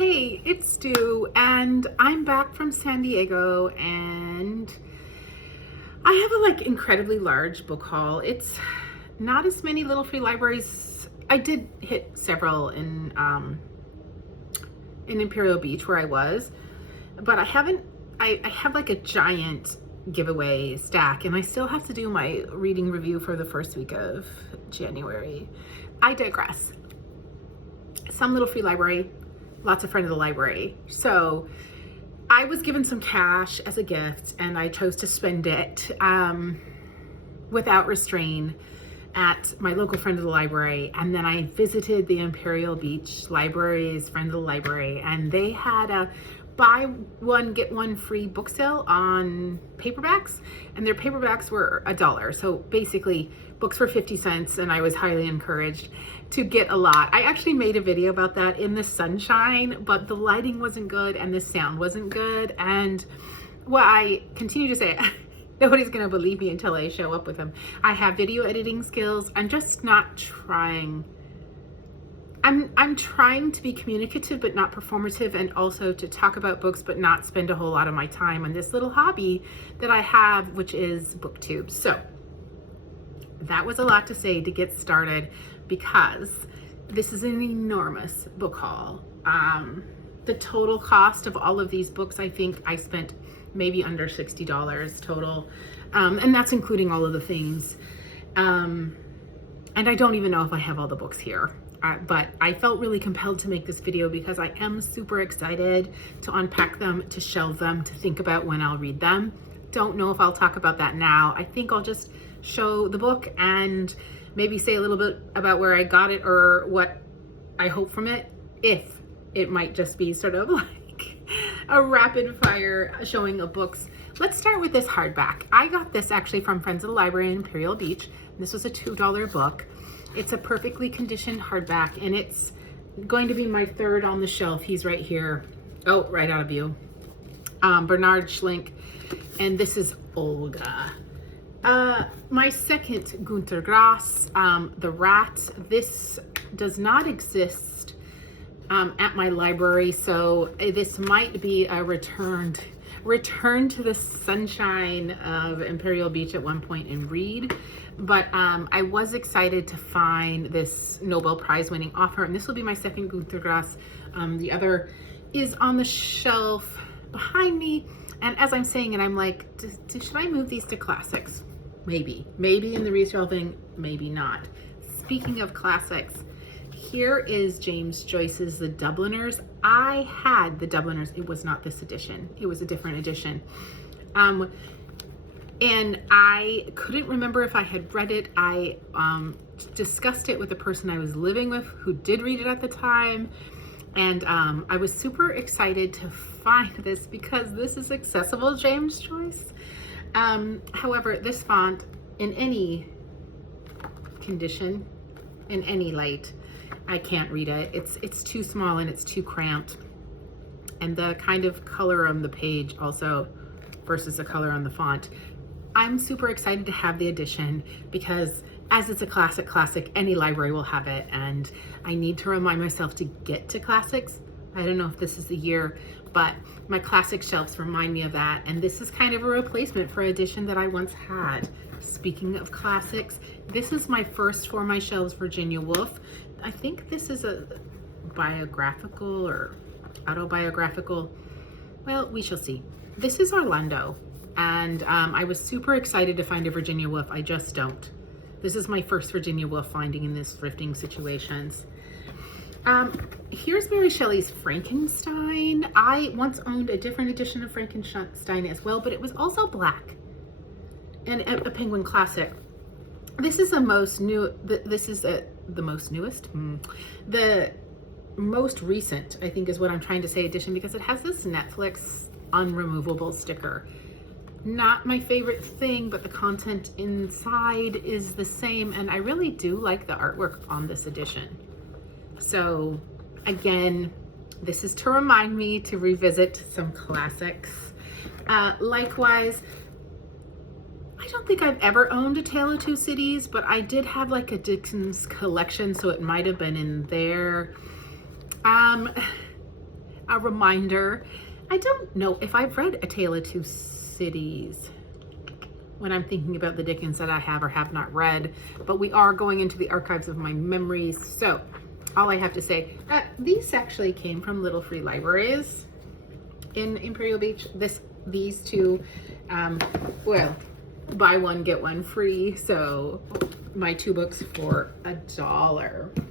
Hey, it's Stu, and I'm back from San Diego, and I have a incredibly large book haul. It's not as many little free libraries. I did hit several in Imperial Beach where I was, but I haven't. I have like a giant giveaway stack, and I still have to do my reading review for the first week of January. I digress. Some little free library, lots of friend of the library. So I was given some cash as a gift, and I chose to spend it without restraint at my local friend of the library. And then I visited the Imperial Beach Library's friend of the library, and they had a buy one get one free book sale on paperbacks, and their paperbacks were $1. So basically books were 50 cents, and I was highly encouraged to get a lot. I actually made a video about that in the sunshine, but the lighting wasn't good and the sound wasn't good. And what I continue to say, nobody's gonna believe me until I show up with them. I have video editing skills. I'm just not trying. I'm trying to be communicative but not performative, and also to talk about books but not spend a whole lot of my time on this little hobby that I have, which is booktube. So that was a lot to say to get started, because this is an enormous book haul. The total cost of all of these books, I think I spent maybe under $60 total, and that's including all of the things. And I don't even know if I have all the books here. But I felt really compelled to make this video because I am super excited to unpack them, to shelve them, to think about when I'll read them. Don't know if I'll talk about that now. I think I'll just show the book and maybe say a little bit about where I got it or what I hope from it, if it might just be sort of like a rapid fire showing of books. Let's start with this hardback. I got this actually from Friends of the Library in Imperial Beach. This was a $2 book. It's a perfectly conditioned hardback, and it's going to be my third on the shelf. He's right here. Oh, right out of view. Bernard Schlink, and this is Olga. My second, Günter Grass, The Rat. This does not exist at my library, so this might be a return to the sunshine of Imperial Beach at one point and read. But I was excited to find this Nobel Prize winning author, and this will be my second Günter Grass. The other is on the shelf behind me, and as I'm saying it, I'm like, should I move these to classics? Maybe in the reshelving, maybe not. Speaking of classics, here is James Joyce's The Dubliners. I had The Dubliners. It was not this edition. It was a different edition. And I couldn't remember if I had read it. I discussed it with the person I was living with who did read it at the time. And I was super excited to find this because this is accessible James Joyce. However, this font, in any condition, in any light, I can't read it. It's too small and it's too cramped. And the kind of color on the page also versus the color on the font. I'm super excited to have the edition because as it's a classic, any library will have it, and I need to remind myself to get to classics. I don't know if this is the year, but my classic shelves remind me of that, and this is kind of a replacement for an edition that I once had. Speaking of classics, this is my first for my shelves Virginia Woolf. I think this is a biographical or autobiographical. Well, we shall see. This is Orlando. And I was super excited to find a Virginia Woolf. I just don't. This is my first Virginia Woolf finding in this thrifting situations. Here's Mary Shelley's Frankenstein. I once owned a different edition of Frankenstein as well, but it was also black and a Penguin classic. This is the most new. This is the most newest. The most recent, I think, is what I'm trying to say, edition, because it has this Netflix unremovable sticker. Not my favorite thing, but the content inside is the same, and I really do like the artwork on this edition. So again, this is to remind me to revisit some classics. Likewise, I don't think I've ever owned A Tale of Two Cities, but I did have like a Dickens collection, so it might have been in there. a reminder. I don't know if I've read A Tale of Two Cities when I'm thinking about the Dickens that I have or have not read, but we are going into the archives of my memories. So all I have to say, these actually came from Little Free Libraries in Imperial Beach. These two, well, buy one, get one free. So my 2 books for $1.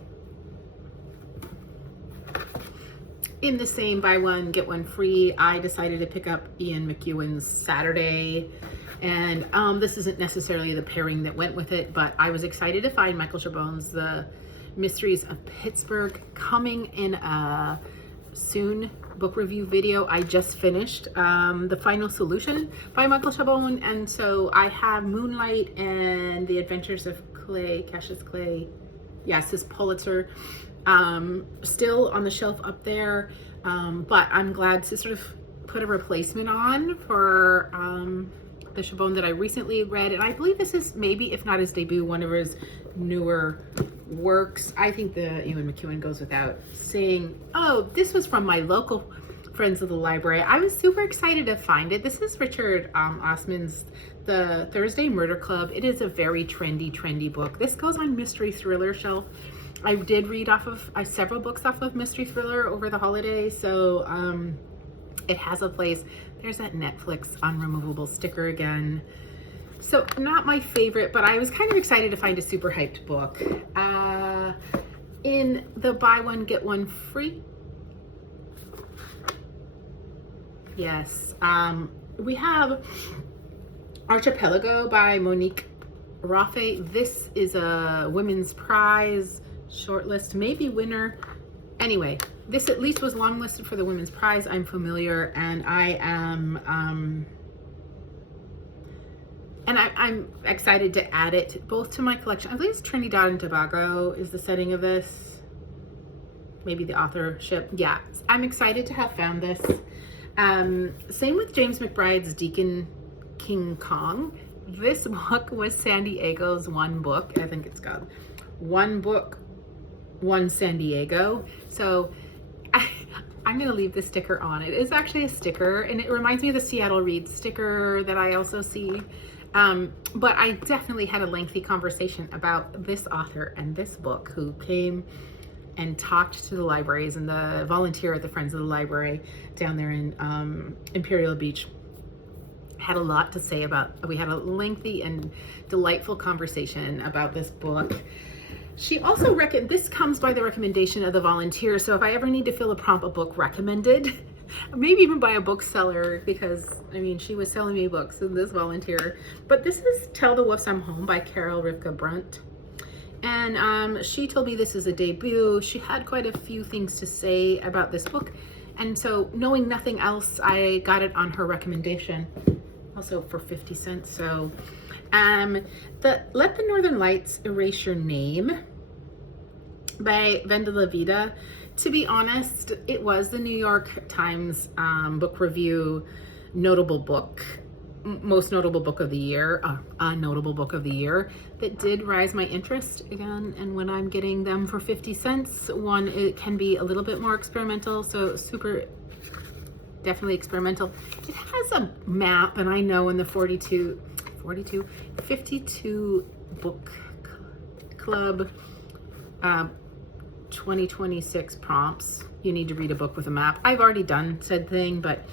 In the same buy one, get one free, I decided to pick up Ian McEwan's Saturday. And this isn't necessarily the pairing that went with it, but I was excited to find Michael Chabon's The Mysteries of Pittsburgh coming in a soon book review video. I just finished The Final Solution by Michael Chabon, and so I have Moonlight and The Adventures of Cassius Clay, yes, this Pulitzer, still on the shelf up there, but I'm glad to sort of put a replacement on for the Chabon that I recently read, and I believe this is maybe, if not his debut, one of his newer works. I think the Ewan McEwan goes without saying. Oh, this was from my local Friends of the Library. I was super excited to find it. This is Richard Osman's The Thursday Murder Club. It is a very trendy book. This goes on mystery thriller shelf. I did read off of several books off of mystery thriller over the holiday, so it has a place. There's that Netflix unremovable sticker again. So not my favorite, but I was kind of excited to find a super hyped book. In the buy one, get one free. Yes, we have Archipelago by Monique Raffe. This is a women's prize shortlist, maybe winner. Anyway, this at least was longlisted for the women's prize. I'm familiar, and I am I'm excited to add it both to my collection. I believe it's Trinidad and Tobago is the setting of this. Maybe the authorship. Yeah, I'm excited to have found this. Same with James McBride's Deacon King Kong. This book was San Diego's one book. I think it's called One Book, One San Diego. So I'm going to leave the sticker on. It is actually a sticker, and it reminds me of the Seattle Read sticker that I also see. But I definitely had a lengthy conversation about this author and this book, who came and talked to the libraries and the volunteer at the Friends of the Library down there in Imperial Beach. Had a lot to say about, we had a lengthy and delightful conversation about this book. She also this comes by the recommendation of the volunteer. So if I ever need to fill a prompt, a book recommended, maybe even by a bookseller, because I mean, she was selling me books and this volunteer. But this is Tell the Wolves I'm Home by Carol Rivka Brunt. And she told me this is a debut. She had quite a few things to say about this book. And so knowing nothing else, I got it on her recommendation, also for 50 cents. So Let the Northern Lights Erase Your Name by Vendela Vida. To be honest, it was the New York Times book review notable book, most notable book of the year, a notable book of the year, that did rise my interest again. And when I'm getting them for 50 cents, one, it can be a little bit more experimental, so super definitely experimental. It has a map, and I know in the 52 book club 2026 prompts, you need to read a book with a map. I've already done said thing, but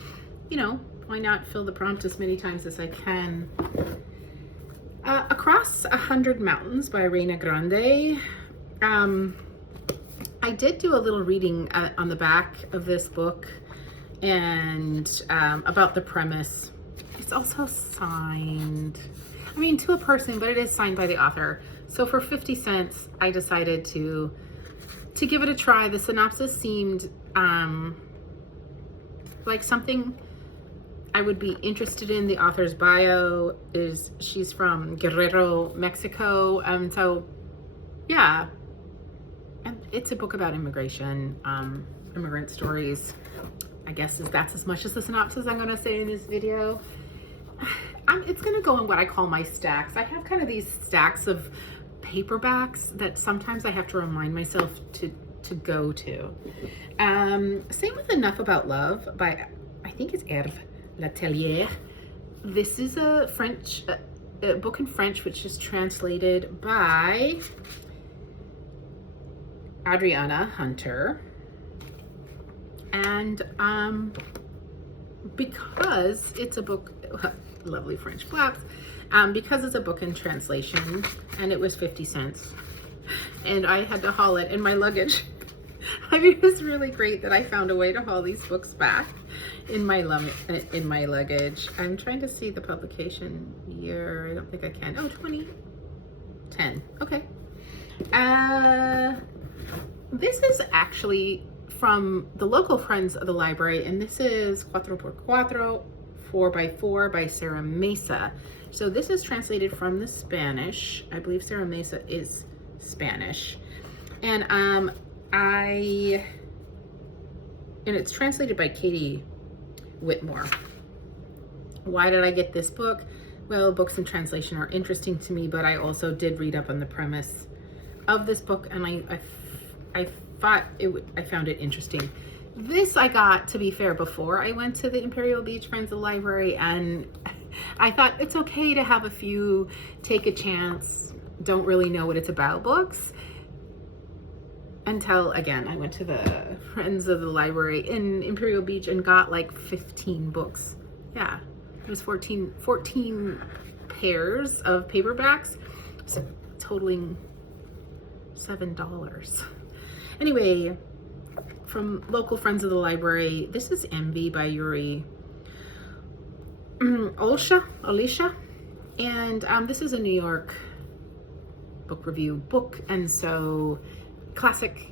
you know, why not fill the prompt as many times as I can? Across 100 Mountains by Reina Grande. I did do a little reading on the back of this book, and about the premise. It's also signed, I mean, to a person, but it is signed by the author. So for 50 cents, I decided to give it a try. The synopsis seemed like something I would be interested in. The author's bio is she's from Guerrero, Mexico. So yeah, and it's a book about immigration, immigrant stories. I guess that's as much as the synopsis I'm going to say in this video. It's going to go in what I call my stacks. I have kind of these stacks of paperbacks that sometimes I have to remind myself to to go to. Same with Enough About Love by, I think it's Hervé Letellier. This is a French, a book in French, which is translated by Adriana Hunter. And because it's a book, lovely French flaps, because it's a book in translation, and it was 50 cents, and I had to haul it in my luggage. I mean, it was really great that I found a way to haul these books back in my luggage. I'm trying to see the publication year. I don't think I can. Oh, 2010. Okay. This is actually from the local Friends of the Library, and this is 4x4, 4x4 by Sarah Mesa. So this is translated from the Spanish. I believe Sarah Mesa is Spanish. And it's translated by Katie Whitmore. Why did I get this book? Well, books in translation are interesting to me, but I also did read up on the premise of this book, and I found it interesting. This I got, to be fair, before I went to the Imperial Beach Friends of the Library, and I thought it's okay to have a few take a chance, don't really know what it's about books, until, again, I went to the Friends of the Library in Imperial Beach and got like 15 books. Yeah, it was 14 pairs of paperbacks, so totaling $7. Anyway, from local Friends of the Library, this is Envy by Yuri Olisha, and this is a New York book review book, and so classic.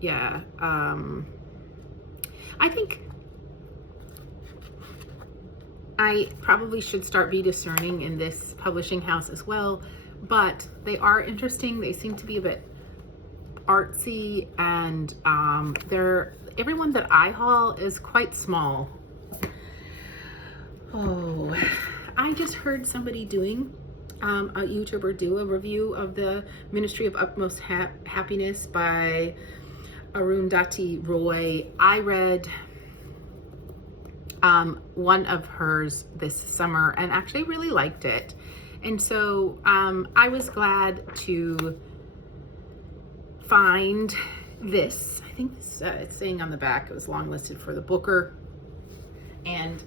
Yeah, I think I probably should start be discerning in this publishing house as well, but they are interesting. They seem to be a bit artsy, and everyone that I haul is quite small. Oh, I just heard somebody doing a YouTuber do a review of the Ministry of Utmost Happiness by Arundhati Roy. I read one of hers this summer and actually really liked it, and so I was glad to find this. I think this, it's saying on the back it was longlisted for the Booker, and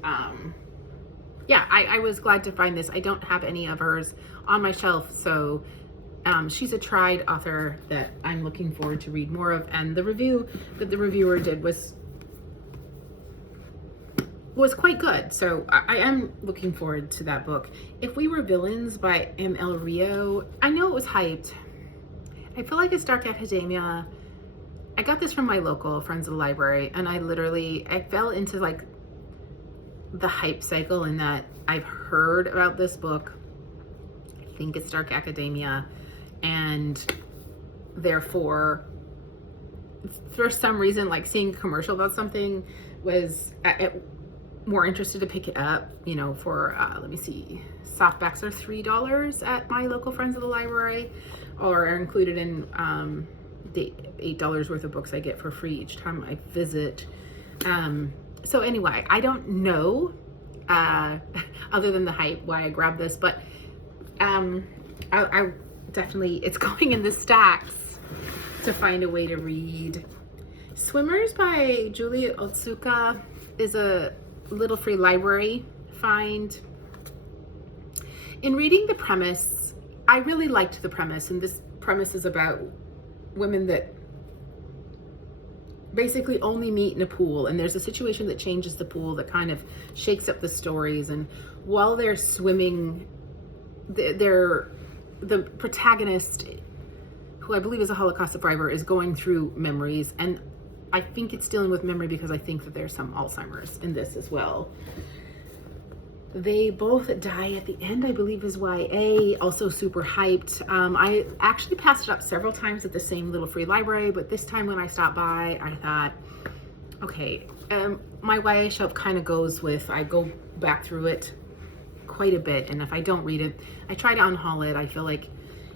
yeah, I was glad to find this. I don't have any of hers on my shelf, so she's a tried author that I'm looking forward to read more of, and the review that the reviewer did was quite good, so I am looking forward to that book. If We Were Villains by M.L. Rio, I know it was hyped. I feel like it's Dark Academia. I got this from my local Friends of the Library, and I fell into like the hype cycle in that I've heard about this book. I think it's Dark Academia, and therefore for some reason, like seeing a commercial about something was more interested to pick it up, you know, for let me see, softbacks are $3 at my local Friends of the Library, or are included in the $8 worth of books I get for free each time I visit. So anyway, I don't know, other than the hype, why I grabbed this, but I definitely, it's going in the stacks to find a way to read. Swimmers by Julie Otsuka is a little free library find. In reading the premise, I really liked the premise, and this premise is about women that basically only meet in a pool, and there's a situation that changes the pool that kind of shakes up the stories, and while they're swimming, the protagonist, who I believe is a Holocaust survivor, is going through memories, and I think it's dealing with memory because I think that there's some Alzheimer's in this as well. They both die at the end, I believe is YA, also super hyped. I actually passed it up several times at the same little free library, but this time when I stopped by, I thought, okay, my YA shelf kind of goes with, I go back through it quite a bit, and if I don't read it, I try to unhaul it. I feel like,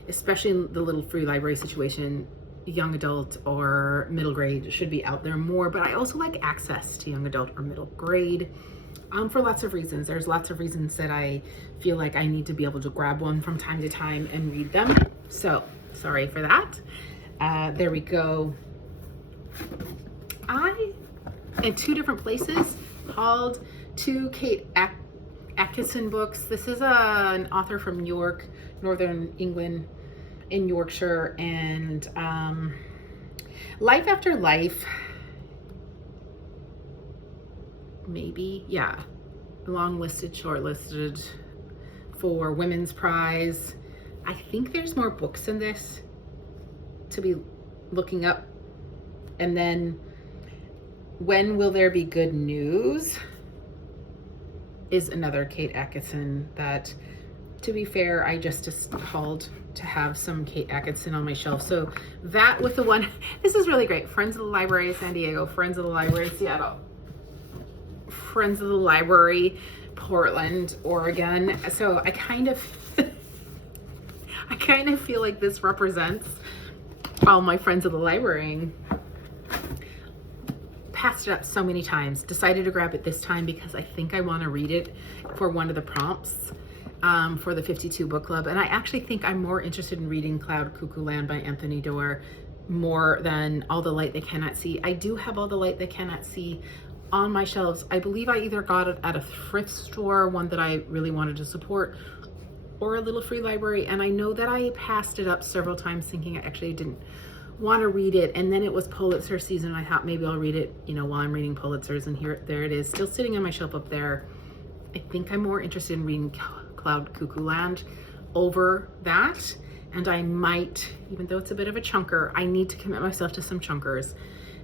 especially in the little free library situation, young adult or middle grade should be out there more, but I also like access to young adult or middle grade for lots of reasons. There's lots of reasons that I feel like I need to be able to grab one from time to time and read them. So sorry for that. There we go. I, in two different places, hauled two Kate Atkinson books. This is an author from York, Northern England, in Yorkshire, and Life After Life, maybe, yeah, long-listed, shortlisted for Women's Prize. I think there's more books in this to be looking up. And then When Will There Be Good News is another Kate Atkinson that, to be fair, I just hauled to have some Kate Atkinson on my shelf. So that with the one, this is really great. Friends of the Library of San Diego, Friends of the Library of Seattle, Friends of the Library, Portland, Oregon. So I kind of feel like this represents all my friends of the library. Passed it up so many times, decided to grab it this time because I think I want to read it for one of the prompts for the 52 book club. And I actually think I'm more interested in reading Cloud Cuckoo Land by Anthony Doerr more than All the Light They Cannot See. I do have All the Light They Cannot See on my shelves. I believe I either got it at a thrift store, one that I really wanted to support, or a little free library. And I know that I passed it up several times thinking I actually didn't want to read it, and then it was Pulitzer season. I thought maybe I'll read it, you know, while I'm reading Pulitzers, and there it is, still sitting on my shelf up there. I think I'm more interested in reading Cloud Cuckoo Land over that, and I might, even though it's a bit of a chunker, I need to commit myself to some chunkers.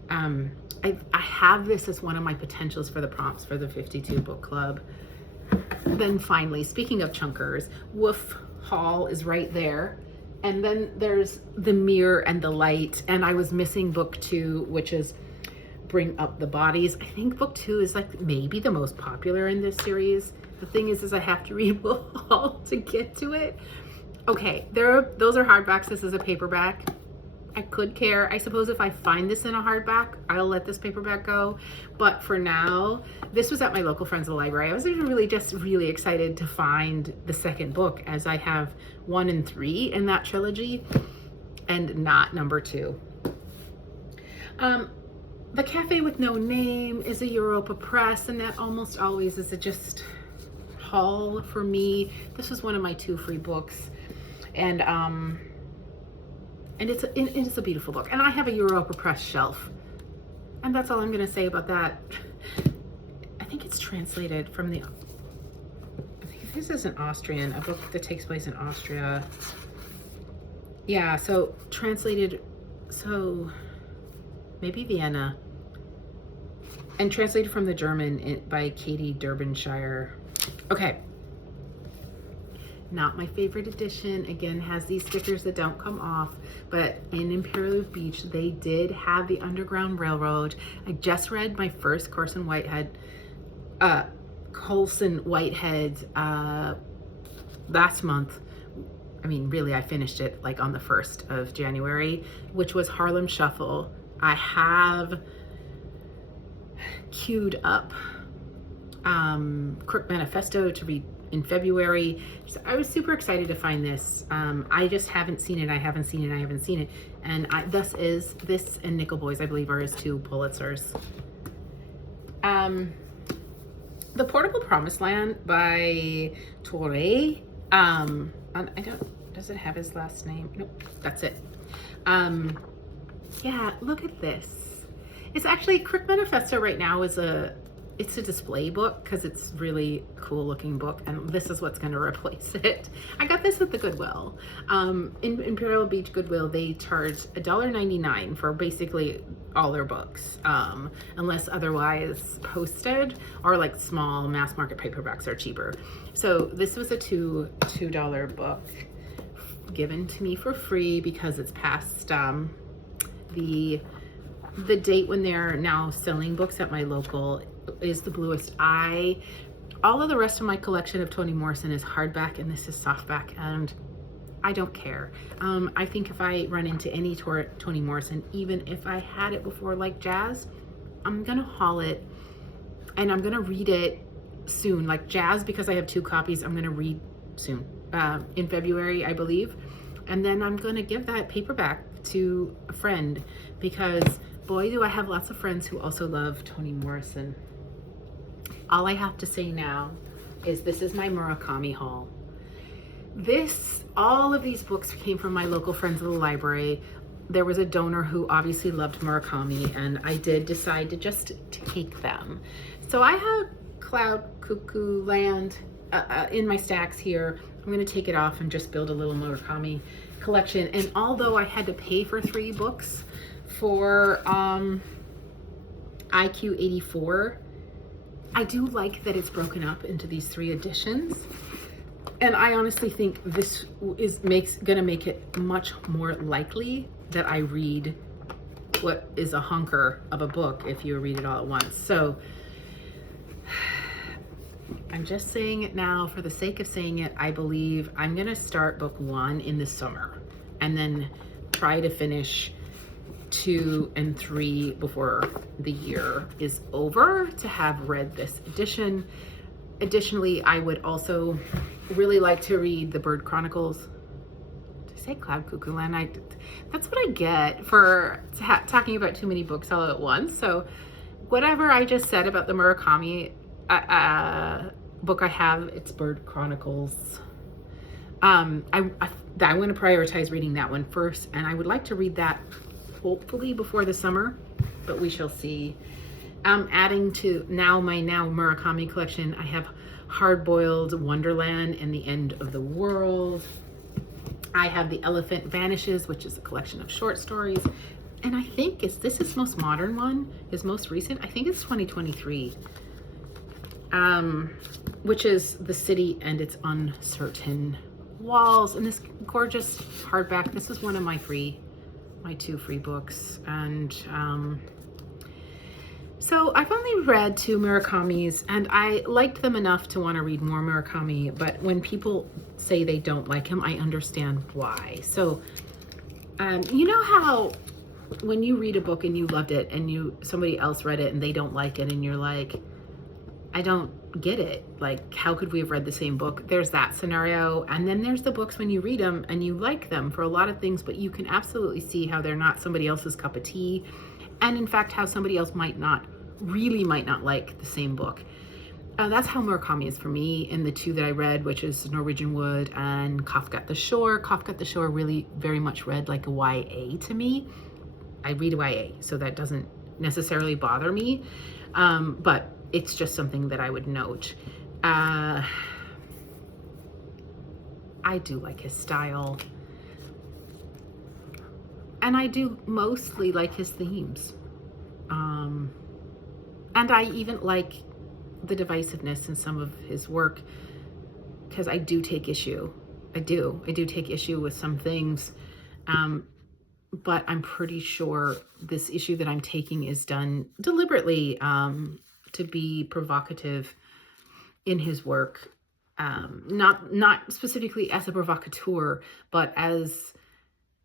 I have this as one of my potentials for the prompts for the 52 book club. Then finally, speaking of chunkers, Wolf Hall is right there. And then there's The Mirror and the Light. And I was missing book 2, which is Bring Up the Bodies. I think book 2 is like maybe the most popular in this series. The thing is I have to read Wolf Hall to get to it. Okay, those are hardbacks. This is a paperback. I could care. I suppose if I find this in a hardback, I'll let this paperback go. But for now, this was at my local Friends of the Library. I was really excited to find the second book, as I have 1 and 3 in that trilogy and not number 2. The Cafe with No Name is a Europa Press, and that almost always is a just haul for me. This was one of my 2 free books, and it's a beautiful book. And I have a Europa Press shelf. And that's all I'm going to say about that. I think it's translated from I think this is an Austrian, a book that takes place in Austria. Yeah, so translated, so maybe Vienna. And translated from the German by Katie Derbyshire. Okay. Not my favorite edition. Again, has these stickers that don't come off, but in Imperial Beach, they did have the Underground Railroad. I just read my first Colson Whitehead last month. I mean, really, I finished it like on the 1st of January, which was Harlem Shuffle. I have queued up Crook Manifesto to read in February. So I was super excited to find this. I just haven't seen it. I haven't seen it. And this and Nickel Boys, I believe, are his 2 Pulitzers. The Portable Promised Land by Torre. Does it have his last name? Nope, that's it. Yeah, look at this. It's actually, Crook Manifesto right now is it's a display book because it's really cool looking book, and this is what's going to replace it. I got this at the Goodwill. In Imperial Beach Goodwill, they charge $1.99 for basically all their books, unless otherwise posted, or like small mass market paperbacks are cheaper. So this was a $2 book given to me for free because it's past the date when they're now selling books at my local is The Bluest Eye. All of the rest of my collection of Toni Morrison is hardback, and this is softback, and I don't care. I think if I run into any Toni Morrison, even if I had it before like Jazz, I'm gonna haul it and I'm gonna read it soon. Like Jazz, because I have 2 copies, I'm gonna read soon, in February, I believe. And then I'm gonna give that paperback to a friend, because boy, do I have lots of friends who also love Toni Morrison. All I have to say now is this is my Murakami haul. All of these books came from my local friends at the library. There was a donor who obviously loved Murakami, and I did decide to just take them. So I have Cloud Cuckoo Land in my stacks here. I'm gonna take it off and just build a little Murakami collection. And although I had to pay for 3 books for IQ 84, I do like that it's broken up into these 3 editions. And I honestly think this is gonna make it much more likely that I read what is a hunker of a book if you read it all at once. So I'm just saying it now for the sake of saying it. I believe I'm gonna start book 1 in the summer and then try to finish 2 and 3 before the year is over to have read this edition. Additionally, I would also really like to read the Bird Chronicles. Did I say Cloud Cuckoo Land? That's what I get for talking about too many books all at once. So whatever I just said about the Murakami book I have, it's Bird Chronicles. I want to prioritize reading that one first, and I would like to read that hopefully before the summer, but we shall see. Adding to my Murakami collection, I have Hard-Boiled Wonderland and the End of the World. I have The Elephant Vanishes, which is a collection of short stories. And I think this is his most modern one, his most recent. I think it's 2023, which is The City and Its Uncertain Walls. And this gorgeous hardback. This is one of my 2 free books. And so I've only read 2 Murakami's, and I liked them enough to want to read more Murakami, but when people say they don't like him, I understand why. So, you know how when you read a book and you loved it and somebody else read it and they don't like it and you're like, I don't get it. Like, how could we have read the same book? There's that scenario. And then there's the books when you read them and you like them for a lot of things, but you can absolutely see how they're not somebody else's cup of tea. And in fact, how somebody else might not like the same book. That's how Murakami is for me in the 2 that I read, which is Norwegian Wood and Kafka at the Shore. Kafka at the Shore really very much read like a YA to me. I read YA, so that doesn't necessarily bother me, but it's just something that I would note. I do like his style, and I do mostly like his themes. And I even like the divisiveness in some of his work, because I do take issue. I do take issue with some things, but I'm pretty sure this issue that I'm taking is done deliberately to be provocative in his work. Not specifically as a provocateur, but as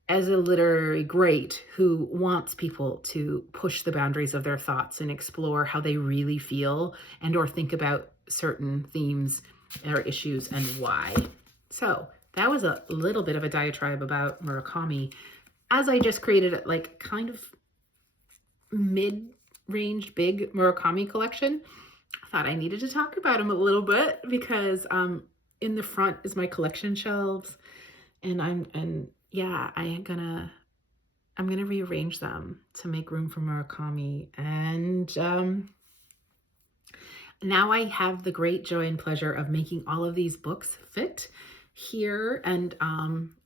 a literary great who wants people to push the boundaries of their thoughts and explore how they really feel and or think about certain themes or issues and why. So that was a little bit of a diatribe about Murakami, as I just created a like kind of mid-range big Murakami collection. I thought I needed to talk about him a little bit because in the front is my collection shelves, and I'm gonna rearrange them to make room for Murakami. And now I have the great joy and pleasure of making all of these books fit here and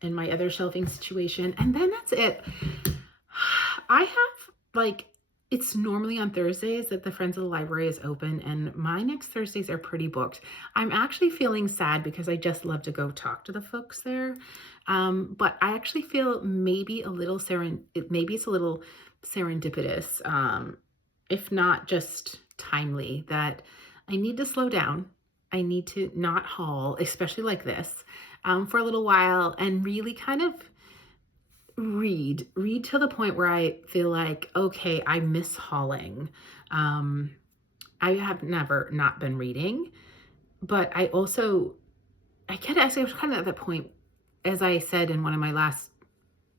in my other shelving situation. And then that's it. I have like, it's normally on Thursdays that the Friends of the Library is open, and my next Thursdays are pretty booked. I'm actually feeling sad because I just love to go talk to the folks there. But I actually feel maybe it's a little serendipitous, if not just timely, that I need to slow down. I need to not haul, especially like this, for a little while and really kind of read to the point where I feel like, okay, I miss hauling. I have never not been reading, but I was kind of at that point, as I said in one of my last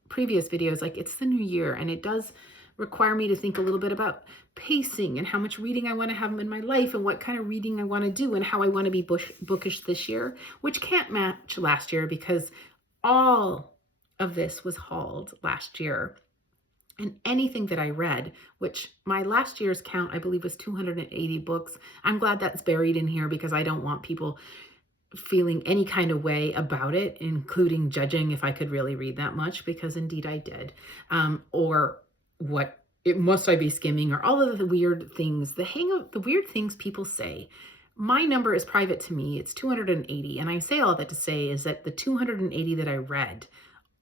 previous videos, like it's the new year and it does require me to think a little bit about pacing and how much reading I want to have in my life and what kind of reading I want to do and how I want to be bookish this year, which can't match last year because all of this was hauled last year. And anything that I read, which my last year's count, I believe, was 280 books. I'm glad that's buried in here because I don't want people feeling any kind of way about it, including judging if I could really read that much, because indeed I did. Or what it must I be skimming, or all of the weird things, the weird things people say. My number is private to me. It's 280. And I say all that to say is that the 280 that I read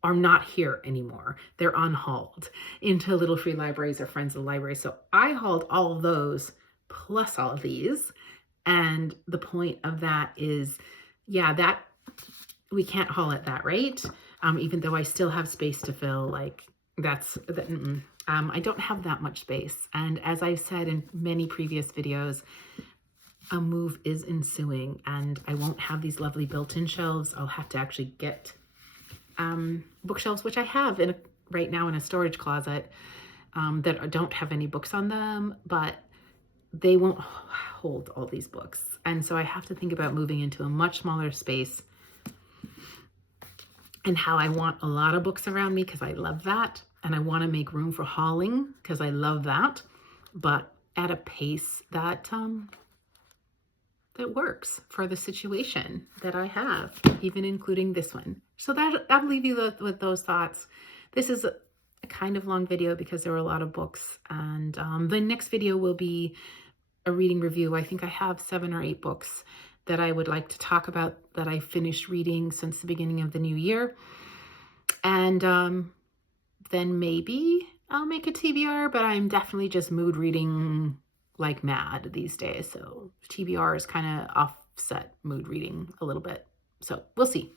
are not here anymore. They're unhauled into Little Free Libraries or Friends of the Library. So I hauled all of those plus all of these. And the point of that is, yeah, that we can't haul at that rate. Even though I still have space to fill, like I don't have that much space. And as I've said in many previous videos, a move is ensuing and I won't have these lovely built-in shelves. I'll have to actually get bookshelves, which I have right now in a storage closet that don't have any books on them, but they won't hold all these books. And so I have to think about moving into a much smaller space and how I want a lot of books around me because I love that. And I want to make room for hauling because I love that, but at a pace that that works for the situation that I have, even including this one. So that'll leave you with those thoughts. This is a kind of long video because there were a lot of books, and the next video will be a reading review. I think I have 7 or 8 books that I would like to talk about that I finished reading since the beginning of the new year. And then maybe I'll make a TBR, but I'm definitely just mood reading like mad these days. So TBR is kind of offset mood reading a little bit. So we'll see.